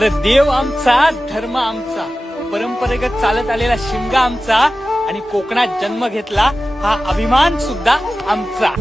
अरे देव आमचा, धर्म आमचा, परंपरेगत चालत आलेला शिमगा आमचा आणि कोकणात जन्म घेतला हा अभिमान सुद्धा आमचा.